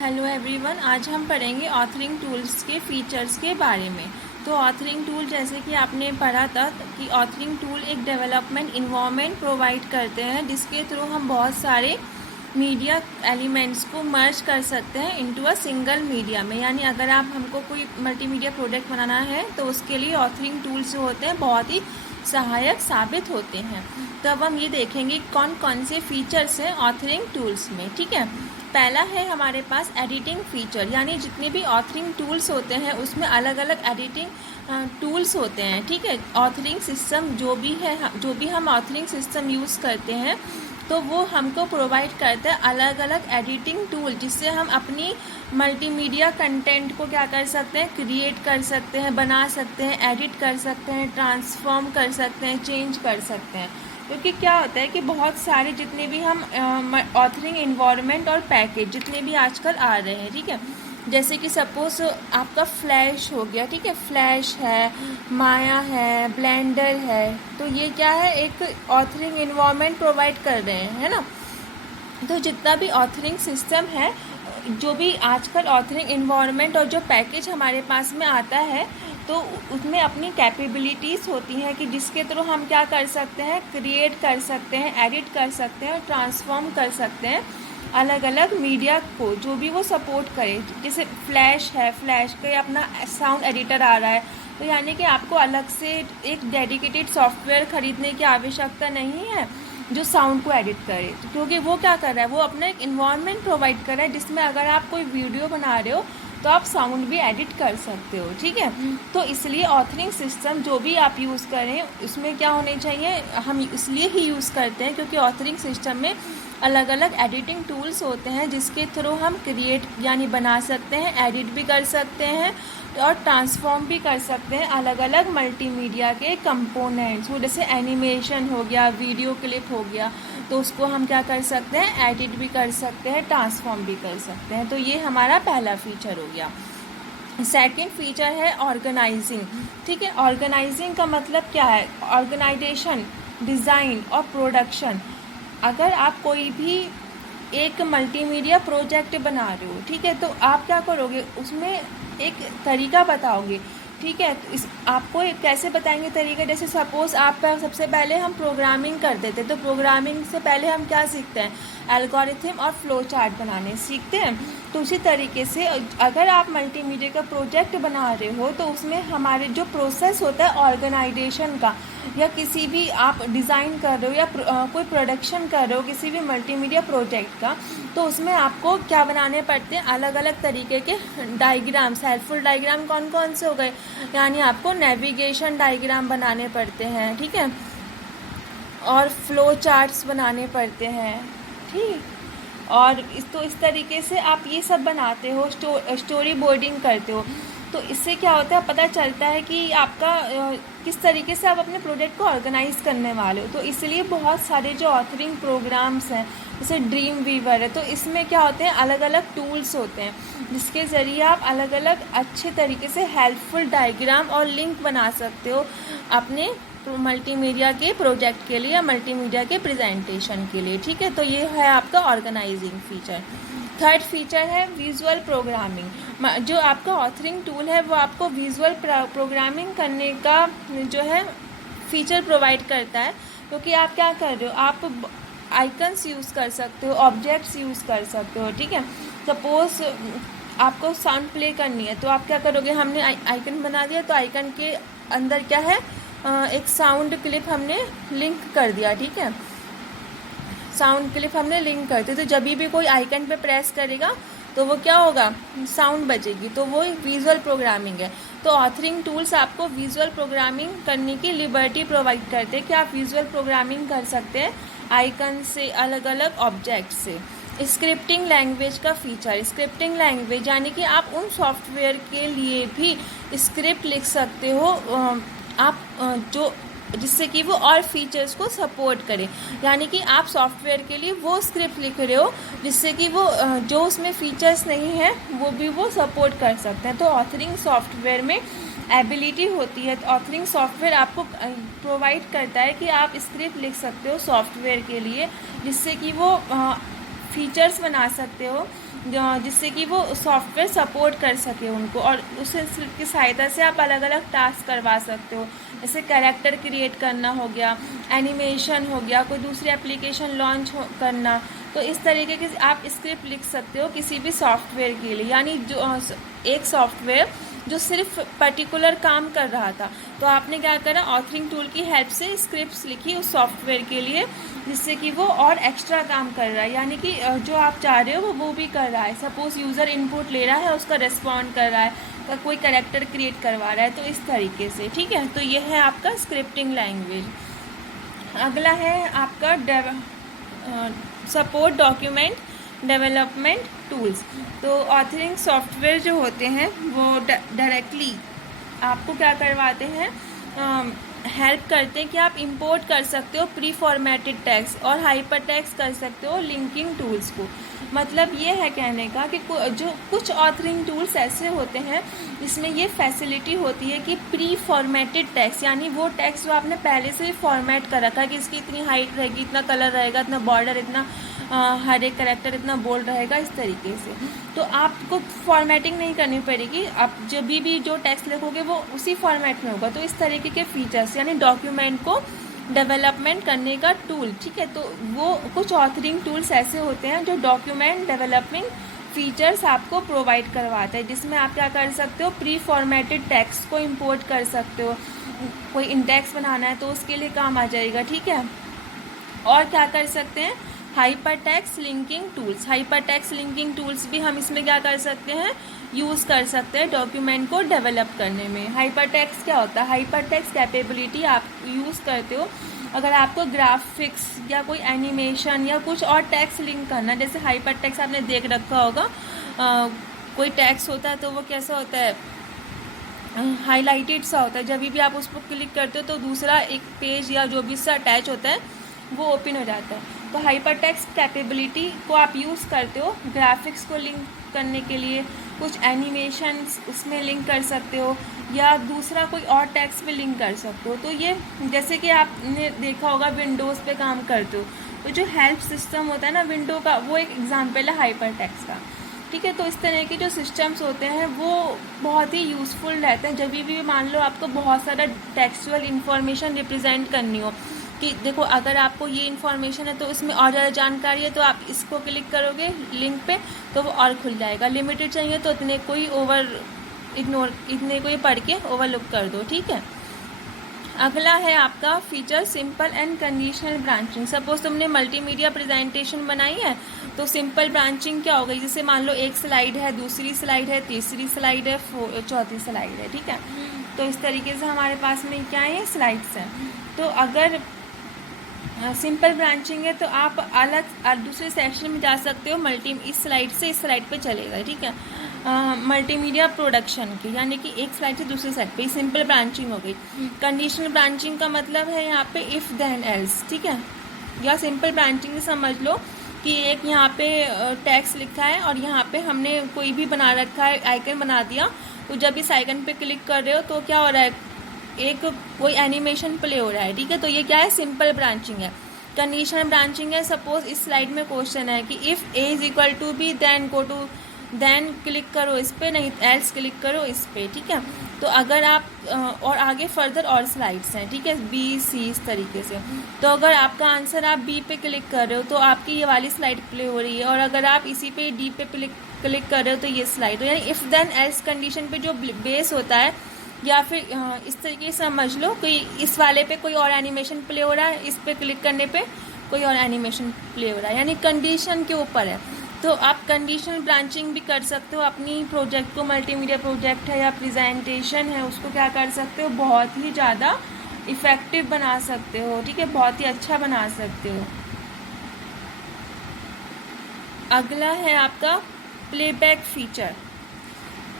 Hello everyone, आज हम पढ़ेंगे ऑथरिंग टूल्स के फीचर्स के बारे में। तो ऑथरिंग टूल, जैसे कि आपने पढ़ा था कि ऑथरिंग टूल एक डेवलपमेंट इन्वायरमेंट प्रोवाइड करते हैं जिसके थ्रू हम बहुत सारे मीडिया एलिमेंट्स को मर्ज कर सकते हैं इनटू अ सिंगल मीडिया में। यानी अगर आप हमको कोई मल्टीमीडिया प्रोडक्ट बनाना है तो उसके लिए ऑथरिंग टूल्स जो होते हैं बहुत ही सहायक साबित होते हैं। तो अब हम ये देखेंगे कौन कौन से फीचर्स हैं ऑथरिंग टूल्स में। ठीक है, पहला है हमारे पास एडिटिंग फीचर, यानी जितने भी ऑथरिंग टूल्स होते हैं उसमें अलग अलग एडिटिंग टूल्स होते हैं। ठीक है, ऑथरिंग सिस्टम जो भी हम ऑथरिंग सिस्टम यूज़ करते हैं तो वो हमको प्रोवाइड करता है अलग अलग एडिटिंग टूल, जिससे हम अपनी मल्टीमीडिया कंटेंट को क्या कर सकते हैं, क्रिएट कर सकते हैं, बना सकते हैं, एडिट कर सकते हैं, ट्रांसफॉर्म कर सकते हैं, चेंज कर सकते हैं। क्योंकि क्या होता है कि बहुत सारे जितने भी हम ऑथरिंग इन्वायरमेंट और पैकेज जितने भी आजकल आ रहे हैं, ठीक है, जैसे कि सपोज आपका फ्लैश हो गया, ठीक है, फ्लैश है, माया है, ब्लेंडर है, तो ये क्या है, एक ऑथरिंग इन्वायरमेंट प्रोवाइड कर रहे हैं, है ना। तो जितना भी ऑथरिंग सिस्टम है, जो भी आजकल ऑथरिंग इन्वायरमेंट और जो पैकेज हमारे पास में आता है, तो उसमें अपनी कैपेबिलिटीज़ होती हैं कि जिसके थ्रू हम क्या कर सकते हैं, क्रिएट कर सकते हैं, एडिट कर सकते हैं और ट्रांसफॉर्म कर सकते हैं अलग अलग मीडिया को, जो भी वो सपोर्ट करे। जैसे फ्लैश है, फ्लैश का अपना साउंड एडिटर आ रहा है, तो यानी कि आपको अलग से एक डेडिकेटेड सॉफ्टवेयर ख़रीदने की आवश्यकता नहीं है जो साउंड को एडिट करे, क्योंकि वो क्या कर रहा है, वो अपना एक इन्वायरमेंट प्रोवाइड कर रहा है जिसमें अगर आप कोई वीडियो बना रहे हो तो आप साउंड भी एडिट कर सकते हो। ठीक है, तो इसलिए ऑथरिंग सिस्टम जो भी आप यूज़ करें उसमें क्या होने चाहिए, हम इसलिए ही यूज़ करते हैं क्योंकि ऑथरिंग सिस्टम में अलग अलग एडिटिंग टूल्स होते हैं जिसके थ्रू हम क्रिएट यानी बना सकते हैं, एडिट भी कर सकते हैं और ट्रांसफॉर्म भी कर सकते हैं अलग अलग मल्टीमीडिया के कंपोनेंट्स। वो जैसे एनिमेशन हो गया, वीडियो क्लिप हो गया, तो उसको हम क्या कर सकते हैं, एडिट भी कर सकते हैं, ट्रांसफॉर्म भी कर सकते हैं। तो ये हमारा पहला फीचर हो गया। सेकंड फीचर है ऑर्गेनाइजिंग। ठीक है, ऑर्गेनाइजिंग का मतलब क्या है, ऑर्गेनाइजेशन, डिज़ाइन और प्रोडक्शन। अगर आप कोई भी एक मल्टीमीडिया प्रोजेक्ट बना रहे हो, ठीक है, तो आप क्या करोगे, उसमें एक तरीका बताओगे। ठीक है, तो इस आपको कैसे बताएंगे तरीका, जैसे सपोज़ आप सबसे पहले हम प्रोग्रामिंग करते थे, तो प्रोग्रामिंग से पहले हम क्या सीखते हैं, एल्गोरिथम और फ्लो चार्ट बनाने सीखते हैं। तो उसी तरीके से अगर आप मल्टीमीडिया का प्रोजेक्ट बना रहे हो तो उसमें हमारे जो प्रोसेस होता है ऑर्गेनाइजेशन का, या किसी भी आप डिज़ाइन कर रहे हो या कोई प्रोडक्शन कर रहे हो किसी भी मल्टीमीडिया प्रोजेक्ट का, तो उसमें आपको क्या बनाने पड़ते हैं, अलग अलग तरीके के डायग्राम्स। हेल्पफुल डायग्राम कौन कौन से हो गए, यानी आपको नेविगेशन डायग्राम बनाने पड़ते हैं, ठीक है, और फ्लो चार्ट्स बनाने पड़ते हैं। ठीक, और इस तरीके से आप ये सब बनाते हो, स्टोरी बोर्डिंग करते हो। तो इससे क्या होता है, पता चलता है कि आपका किस तरीके से आप अपने प्रोजेक्ट को ऑर्गेनाइज करने वाले हो। तो इसलिए बहुत सारे जो ऑथरिंग प्रोग्राम्स हैं, जैसे ड्रीम वीवर है, तो इसमें क्या होते हैं, अलग अलग टूल्स होते हैं जिसके ज़रिए आप अलग अलग अच्छे तरीके से हेल्पफुल डायग्राम और लिंक बना सकते हो अपने मल्टीमीडिया के प्रोजेक्ट के लिए या मल्टीमीडिया के प्रेजेंटेशन के लिए। ठीक है, तो ये है आपका ऑर्गेनाइजिंग फीचर। थर्ड फीचर है विजुअल प्रोग्रामिंग। जो आपका ऑथरिंग टूल है वो आपको विजुअल प्रोग्रामिंग करने का जो है फीचर प्रोवाइड करता है, क्योंकि आप क्या कर रहे हो, आप आइकन्स यूज़ कर सकते हो, ऑब्जेक्ट्स यूज़ कर सकते हो। ठीक है, सपोज आपको साउंड प्ले करनी है तो आप क्या करोगे, हमने आइकन बना दिया तो आइकन के अंदर क्या है, एक साउंड क्लिप हमने लिंक कर दिया। ठीक है, साउंड क्लिप हमने लिंक कर दी, तो जब भी कोई आइकन पे प्रेस करेगा तो वो क्या होगा, साउंड बजेगी, तो वो विजुअल प्रोग्रामिंग है। तो ऑथरिंग टूल्स आपको विजुअल प्रोग्रामिंग करने की लिबर्टी प्रोवाइड करते हैं कि आप विजुअल प्रोग्रामिंग कर सकते हैं आइकन से, अलग अलग ऑब्जेक्ट से। स्क्रिप्टिंग लैंग्वेज का फीचर, स्क्रिप्टिंग लैंग्वेज यानी कि आप उन सॉफ्टवेयर के लिए भी स्क्रिप्ट लिख सकते हो आप जो जिससे कि वो और फीचर्स को सपोर्ट करे। यानी कि आप सॉफ्टवेयर के लिए वो स्क्रिप्ट लिख रहे हो जिससे कि वो जो उसमें फीचर्स नहीं है वो भी वो सपोर्ट कर सकते हैं। तो ऑथरिंग सॉफ्टवेयर में एबिलिटी होती है, तो ऑथरिंग सॉफ्टवेयर आपको प्रोवाइड करता है कि आप स्क्रिप्ट लिख सकते हो सॉफ्टवेयर के लिए जिससे कि वो फीचर्स बना सकते हो जिससे कि वो सॉफ्टवेयर सपोर्ट कर सके उनको, और उस की सहायता से आप अलग अलग टास्क करवा सकते हो। जैसे कैरेक्टर क्रिएट करना हो गया, एनिमेशन हो गया, कोई दूसरी एप्लीकेशन लॉन्च करना। तो इस तरीके की आप स्क्रिप्ट लिख सकते हो किसी भी सॉफ्टवेयर के लिए, यानी जो एक सॉफ्टवेयर जो सिर्फ पर्टिकुलर काम कर रहा था, तो आपने क्या करा, ऑथरिंग टूल की हेल्प से स्क्रिप्ट्स लिखी उस सॉफ्टवेयर के लिए, जिससे कि वो और एक्स्ट्रा काम कर रहा है, यानी कि जो आप चाह रहे हो वो भी कर रहा है। सपोज यूज़र इनपुट ले रहा है, उसका रिस्पॉन्ड कर रहा है, तो कोई कैरेक्टर क्रिएट करवा रहा है, तो इस तरीके से। ठीक है, तो ये है आपका स्क्रिप्टिंग लैंग्वेज। अगला है आपका सपोर्ट डॉक्यूमेंट डेवलपमेंट टूल्स। तो ऑथरिंग सॉफ्टवेयर जो होते हैं वो डायरेक्टली आपको क्या करवाते हैं, हेल्प करते हैं कि आप इंपोर्ट कर सकते हो प्री फॉर्मेटेड टेक्स्ट और हाइपर टेक्स्ट कर सकते हो लिंकिंग टूल्स को। मतलब ये है कहने का कि जो कुछ ऑथरिंग टूल्स ऐसे होते हैं जिसमें ये फैसिलिटी होती है कि प्री फॉर्मेटेड टेक्स्ट, यानी वो टेक्स्ट जो आपने पहले से ही फॉर्मेट कर रखा है कि इसकी इतनी हाइट रहेगी, इतना कलर रहेगा, इतना बॉर्डर, इतना हर एक करेक्टर इतना बोल्ड रहेगा, इस तरीके से। तो आपको फॉर्मेटिंग नहीं करनी पड़ेगी, आप जब भी जो टेक्स्ट लिखोगे वो उसी फॉर्मेट में होगा। तो इस तरीके के फीचर्स, यानी डॉक्यूमेंट को डेवलपमेंट करने का टूल। ठीक है, तो वो कुछ ऑथरिंग टूल्स ऐसे होते हैं जो डॉक्यूमेंट डेवलपिंग फीचर्स आपको प्रोवाइड करवाता है, जिसमें आप क्या कर सकते हो, प्री फॉर्मेटेड टेक्स्ट को इंपोर्ट कर सकते हो। कोई इंडेक्स बनाना है तो उसके लिए काम आ जाएगा। ठीक है, और क्या कर सकते हैं, hyper text linking tools. Hyper text linking tools भी हम इसमें क्या कर सकते हैं, यूज़ कर सकते हैं डॉक्यूमेंट को डेवलप करने में। हाइपर टेक्स्ट क्या होता है, हाइपर टेक्स्ट कैपेबिलिटी आप यूज़ करते हो अगर आपको ग्राफिक्स या कोई एनिमेशन या कुछ और टेक्स्ट लिंक करना। जैसे हाइपर टेक्स्ट आपने देख रखा होगा, कोई टेक्स्ट होता है तो वो कैसा होता है, हाईलाइटेड सा होता है। जब भी आप उस पर क्लिक करते हो तो दूसरा एक पेज या जो भी इससे अटैच होता है वो ओपन हो जाता है। तो हाइपर टेक्स्ट कैपेबिलिटी को आप यूज़ करते हो ग्राफिक्स को लिंक करने के लिए, कुछ एनिमेशंस उसमें लिंक कर सकते हो, या दूसरा कोई और टेक्स्ट में लिंक कर सकते हो। तो ये जैसे कि आपने देखा होगा विंडोज़ पे काम करते हो, तो जो हेल्प सिस्टम होता है ना विंडो का, वो एक एग्जाम्पल है हाइपर टेक्स्ट का। ठीक है, तो इस तरह के जो सिस्टम्स होते हैं वो बहुत ही यूज़फुल रहते हैं जब भी मान लो आपको बहुत सारा टेक्सुअल इन्फॉर्मेशन रिप्रेजेंट करनी हो, कि देखो अगर आपको ये इन्फॉर्मेशन है तो इसमें और ज़्यादा जानकारी है, तो आप इसको क्लिक करोगे लिंक पे तो वो और खुल जाएगा। लिमिटेड चाहिए तो इतने को ही इतने को ही पढ़ के ओवरलुक कर दो। ठीक है, अगला है आपका feature simple and conditional branching. Suppose तुमने मल्टीमीडिया प्रेजेंटेशन बनाई है तो सिंपल ब्रांचिंग क्या हो गई, जैसे मान लो एक स्लाइड है, दूसरी स्लाइड है, तीसरी स्लाइड है, चौथी स्लाइड है। ठीक है, तो इस तरीके से हमारे पास में क्या है, स्लाइड्स हैं। तो अगर सिंपल ब्रांचिंग है तो आप अलग दूसरे सेक्शन में जा सकते हो, इस स्लाइड से इस स्लाइड पे चलेगा। ठीक है, मल्टीमीडिया प्रोडक्शन की, यानी कि एक स्लाइड से दूसरी स्लाइड पे, सिंपल ब्रांचिंग हो गई। कंडीशनल ब्रांचिंग का मतलब है यहाँ पे इफ़ देन एल्स। ठीक है, या सिंपल ब्रांचिंग समझ लो कि एक यहाँ पे टेक्स्ट लिखा है और यहाँ पे हमने कोई भी बना रखा है, आइकन बना दिया, तो जब इस आइकन पे क्लिक कर रहे हो तो क्या हो रहा है, एक कोई एनिमेशन प्ले हो रहा है। ठीक है, तो ये क्या है, सिंपल ब्रांचिंग है। कंडीशनल ब्रांचिंग है, सपोज इस स्लाइड में क्वेश्चन है कि if A is equal to B then click करो इस पर, नहीं एल्स क्लिक करो इस पर। ठीक है, तो अगर आप और आगे फर्दर और स्लाइड्स हैं, ठीक है, बी सी इस तरीके से, तो अगर आपका आंसर आप बी पे क्लिक कर रहे हो तो आपकी ये वाली स्लाइड प्ले हो रही है, और अगर आप इसी पे डी पे क्लिक कर रहे हो तो ये स्लाइड, यानी इफ़ देन एल्स कंडीशन पे जो बेस होता है, या फिर इस तरीके से समझ लो कि इस वाले पे कोई और एनिमेशन प्ले हो रहा है, इस पे क्लिक करने पे कोई और एनिमेशन प्ले हो रहा है, यानी कंडीशन के ऊपर है। तो आप कंडीशनल ब्रांचिंग भी कर सकते हो, अपनी प्रोजेक्ट को, मल्टीमीडिया प्रोजेक्ट है या प्रेजेंटेशन है, उसको क्या कर सकते हो, बहुत ही ज़्यादा इफ़ेक्टिव बना सकते हो। ठीक है, बहुत ही अच्छा बना सकते हो। अगला है आपका प्लेबैक फीचर।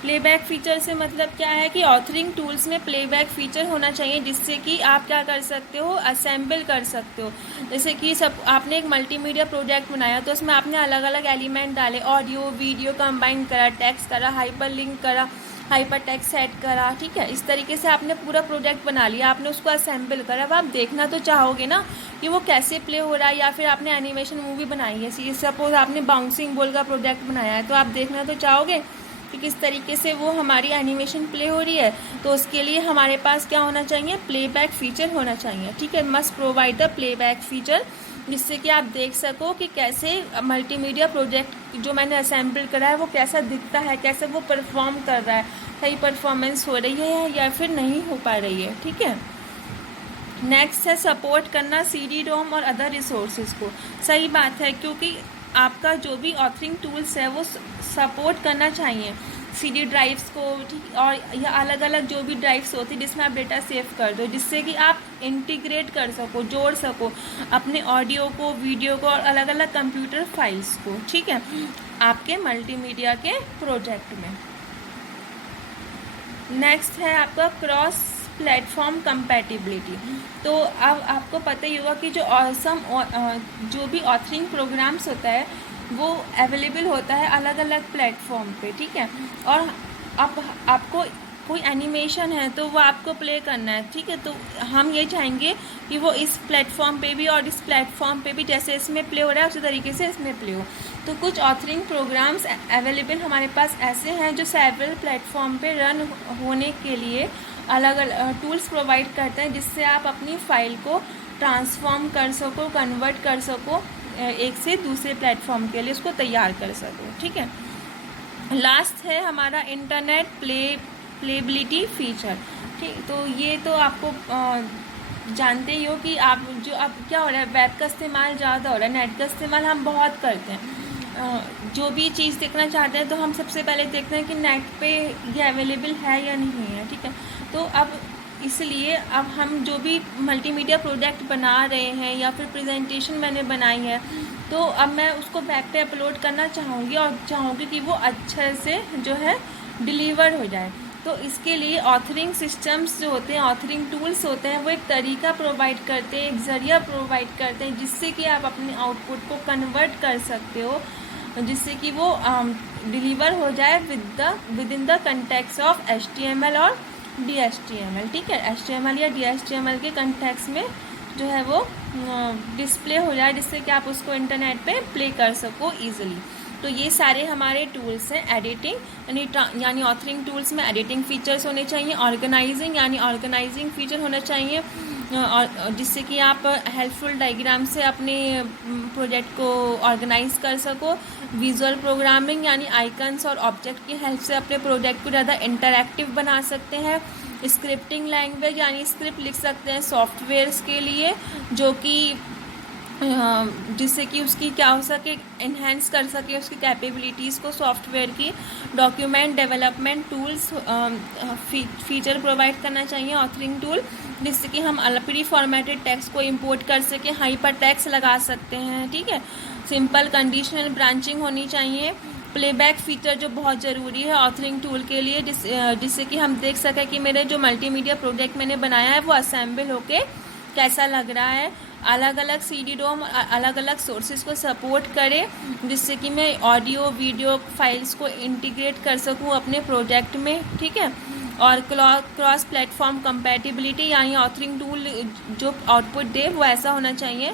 प्लेबैक फीचर से मतलब क्या है कि ऑथरिंग टूल्स में प्लेबैक फीचर होना चाहिए, जिससे कि आप क्या कर सकते हो, असेंबल कर सकते हो। जैसे कि सब आपने एक मल्टीमीडिया प्रोजेक्ट बनाया तो उसमें आपने अलग अलग एलिमेंट डाले, ऑडियो वीडियो कंबाइन करा, टेक्स्ट करा, हाइपर लिंक करा, हाइपर टेक्स्ट सेट करा, ठीक है। इस तरीके से आपने पूरा प्रोजेक्ट बना लिया, आपने उसको असेंबल करा। अब आप देखना तो चाहोगे ना कि वो कैसे प्ले हो रहा है, या फिर आपने एनिमेशन मूवी बनाई है, सपोज आपने बाउंसिंग बॉल का प्रोजेक्ट बनाया है, तो आप देखना तो चाहोगे कि किस तरीके से वो हमारी एनिमेशन प्ले हो रही है। तो उसके लिए हमारे पास क्या होना चाहिए, प्लेबैक फीचर होना चाहिए, ठीक है। Must provide the playback feature, जिससे कि आप देख सको कि कैसे मल्टीमीडिया प्रोजेक्ट जो मैंने असेंबल करा है वो कैसा दिखता है, कैसे वो परफॉर्म कर रहा है, सही परफॉर्मेंस हो रही है या फिर नहीं हो पा रही है, ठीक है। नेक्स्ट है सपोर्ट करना CD-ROM और अदर रिसोर्सेज को। सही बात है, क्योंकि आपका जो भी ऑथरिंग टूल्स है वो सपोर्ट करना चाहिए CD ड्राइव्स को, ठीक, और या अलग अलग जो भी ड्राइव्स होती है जिसमें आप डेटा सेव कर दो, जिससे कि आप इंटीग्रेट कर सको, जोड़ सको अपने ऑडियो को, वीडियो को और अलग अलग कंप्यूटर फाइल्स को, ठीक है, आपके मल्टीमीडिया के प्रोजेक्ट में। नेक्स्ट है आपका क्रॉस प्लेटफॉर्म कंपैटिबिलिटी। तो अब आपको पता ही होगा कि जो भी ऑथरिंग प्रोग्राम्स होता है वो अवेलेबल होता है अलग अलग प्लेटफॉर्म पे, ठीक है। और अब आपको कोई एनिमेशन है तो वो आपको प्ले करना है, ठीक है। तो हम ये चाहेंगे कि वो इस प्लेटफॉर्म पे भी और इस प्लेटफॉर्म पे भी जैसे इसमें प्ले हो रहा है उसी तरीके से इसमें प्ले हो। तो कुछ ऑथरिंग प्रोग्राम्स अवेलेबल हमारे पास ऐसे हैं जो सेवरल प्लेटफॉर्म पे रन होने के लिए अलग अलग टूल्स प्रोवाइड करते हैं, जिससे आप अपनी फ़ाइल को ट्रांसफॉर्म कर सको, कन्वर्ट कर सको, एक से दूसरे प्लेटफॉर्म के लिए उसको तैयार कर सको, ठीक है। लास्ट है हमारा इंटरनेट प्लेबिलिटी फीचर, ठीक। तो ये तो आपको जानते ही हो कि आप क्या हो रहा है, वेब का इस्तेमाल ज़्यादा हो रहा है, नेट का इस्तेमाल हम बहुत करते हैं। जो भी चीज़ देखना चाहते हैं तो हम सबसे पहले देखते हैं कि नेट पे ये अवेलेबल है या नहीं है, ठीक है। तो अब इसलिए अब हम जो भी मल्टीमीडिया प्रोजेक्ट बना रहे हैं या फिर प्रेजेंटेशन मैंने बनाई है, तो अब मैं उसको वेब पे अपलोड करना चाहूँगी और चाहूँगी कि वो अच्छे से जो है डिलीवर हो जाए। तो इसके लिए ऑथरिंग सिस्टम्स जो होते हैं, ऑथरिंग टूल्स होते हैं, वो एक तरीका प्रोवाइड करते हैं, एक ज़रिया प्रोवाइड करते हैं, जिससे कि आप अपने आउटपुट को कन्वर्ट कर सकते हो, जिससे कि वो डिलीवर हो जाए with in the context of HTML और DHTML, ठीक है। HTML या DHTML के कंटेक्स्ट में जो है वो डिस्प्ले हो जाए, जिससे कि आप उसको इंटरनेट पे प्ले कर सको ईजिली। तो ये सारे हमारे टूल्स हैं। एडिटिंग यानी ऑथरिंग टूल्स में एडिटिंग फीचर्स होने चाहिए, ऑर्गेनाइजिंग यानी ऑर्गेनाइजिंग फीचर होना चाहिए, और जिससे कि आप हेल्पफुल डायग्राम से अपने प्रोजेक्ट को ऑर्गेनाइज कर सको। विजुअल प्रोग्रामिंग यानी आइकन्स और ऑब्जेक्ट की हेल्प से अपने प्रोजेक्ट को ज़्यादा इंटरैक्टिव बना सकते हैं। स्क्रिप्टिंग लैंग्वेज यानी स्क्रिप्ट लिख सकते हैं सॉफ्टवेयर्स के लिए, जो कि जिससे कि उसकी क्या हो सके, इन्हेंस कर सके उसकी कैपेबिलिटीज़ को सॉफ्टवेयर की। Document development tools feature provide करना चाहिए ऑथरिंग टूल, जिससे कि हम प्री फॉर्मेटेड टेक्स्ट को इंपोर्ट कर सकें, हाइपर टेक्स्ट लगा सकते हैं, ठीक है। सिंपल कंडीशनल ब्रांचिंग होनी चाहिए। प्लेबैक फीचर जो बहुत ज़रूरी है ऑथरिंग टूल के लिए, जिससे कि हम देख सकें कि मेरे जो मल्टीमीडिया प्रोजेक्ट मैंने बनाया है वो असेंबल होके कैसा लग रहा है। अलग अलग CD-ROM अलग अलग सोर्सेज को सपोर्ट करे, जिससे कि मैं ऑडियो वीडियो फाइल्स को इंटीग्रेट कर सकूं अपने प्रोजेक्ट में, ठीक है। और क्रॉस प्लेटफॉर्म कंपैटिबिलिटी यानी ऑथरिंग टूल जो आउटपुट दे वो ऐसा होना चाहिए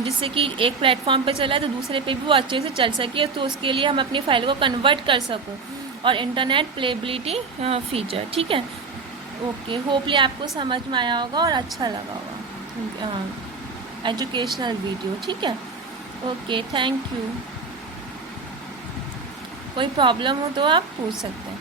जिससे कि एक प्लेटफॉर्म पे चला है तो दूसरे पे भी वो अच्छे से चल सके, तो उसके लिए हम अपनी फाइल को कन्वर्ट कर सकूं। और इंटरनेट प्लेबिलिटी फीचर, ठीक है। ओके, होपली आपको समझ में आया होगा और अच्छा लगा होगा एजुकेशनल वीडियो, ठीक है। Okay, thank you. कोई प्रॉब्लम हो तो आप पूछ सकते हैं।